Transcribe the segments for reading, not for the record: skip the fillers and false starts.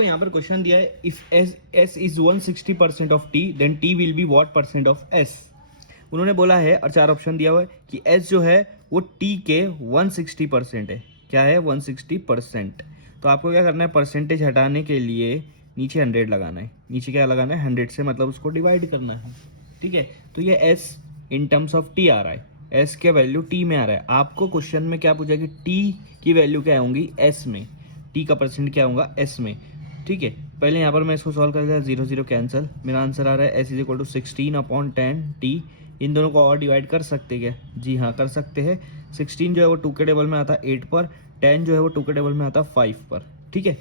तो यहाँ पर क्वेश्चन दिया है if S is 160% of T then T will be what percent of S. उन्होंने बोला है और 4 ऑप्शन दिया हुआ है कि एस जो है वो टी के 160% है। क्या है? 160%। तो आपको क्या करना है, परसेंटेज हटाने के लिए नीचे 100 लगाना है। नीचे क्या लगाना है? 100 से, मतलब उसको डिवाइड करना है। ठीक है, तो ये S in terms of T आ रहा है, एस के वैल्यू टी में आ रहा है। आपको क्वेश्चन में क्या पूछा कि टी की वैल्यू क्या होंगी एस में, टी का परसेंट क्या होगा एस में। ठीक है, पहले यहाँ पर मैं इसको सॉल्व कर दिया, 0 0 कैंसिल, मेरा आंसर आ रहा है S is equal to 16/10 T. इन दोनों को और डिवाइड कर सकते क्या? जी हाँ, कर सकते हैं। 16 जो है वो 2 के टेबल में आता है 8 पर, 10 जो है वो 2 के टेबल में आता है 5 पर। ठीक है,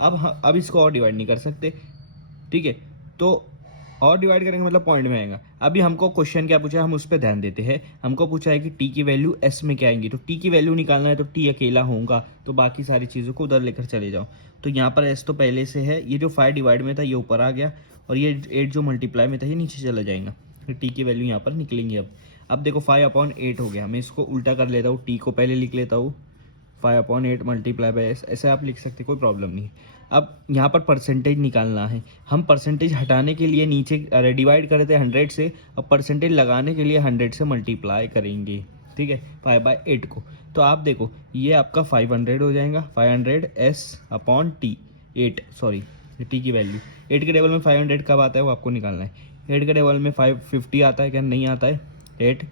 अब इसको और डिवाइड नहीं कर सकते। ठीक है, तो और डिवाइड करेंगे मतलब पॉइंट में आएगा। अभी हमको क्वेश्चन क्या पूछा है, हम उस पर ध्यान देते हैं। हमको पूछा है कि टी की वैल्यू एस में क्या आएंगी, तो टी की वैल्यू निकालना है तो टी अकेला होगा, तो बाकी सारी चीज़ों को उधर लेकर चले जाओ। तो यहाँ पर एस तो पहले से है, ये जो 5 डिवाइड में था ये ऊपर आ गया, और ये 8 जो मल्टीप्लाई में था ये नीचे चला जाएगा। फिर टी की वैल्यू यहाँ पर निकलेंगी। अब देखो 5/8 हो गया, मैं इसको उल्टा कर लेता हूँ, टी को पहले लिख लेता हूँ 5/8 मल्टीप्लाई बाय एस, ऐसे आप लिख सकते, कोई प्रॉब्लम नहीं। अब यहाँ पर परसेंटेज निकालना है, हम परसेंटेज हटाने के लिए नीचे डिवाइड कर देते हैं 100 से, अब परसेंटेज लगाने के लिए 100 से मल्टीप्लाई करेंगे। ठीक है, 5/8 को, तो आप देखो ये आपका 500 हो जाएगा, 500 S upon T, 8 sorry T की वैल्यू 8 के टेबल में 500 कब आता है वो आपको निकालना है। 8 के टेबल में 550 आता है क्या? नहीं आता है। 8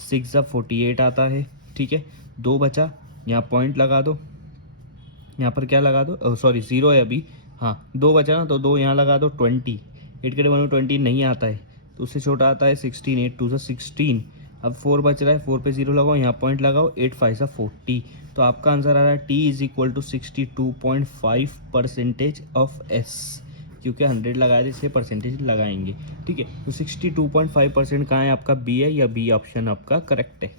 6 48 आता है। ठीक है, 2 बचा, यहाँ पॉइंट लगा दो, यहाँ पर क्या लगा दो, सॉरी 0 है अभी, हाँ 2 बचा ना, तो 2 यहाँ लगा दो। 20 8 के टेबल में 20 नहीं आता है, तो उससे छोटा आता है 16, 8 2 16। अब 4 बच रहा है, 4 पे 0 लगाओ, यहाँ पॉइंट लगाओ, 8 5 40। तो आपका आंसर आ रहा है T is equal to 62.5% of S, क्योंकि 100 लगाए थे इसलिए परसेंटेज लगाएंगे। ठीक है, तो 62.5% कहाँ है आपका? बी है, या बी ऑप्शन आपका करेक्ट है।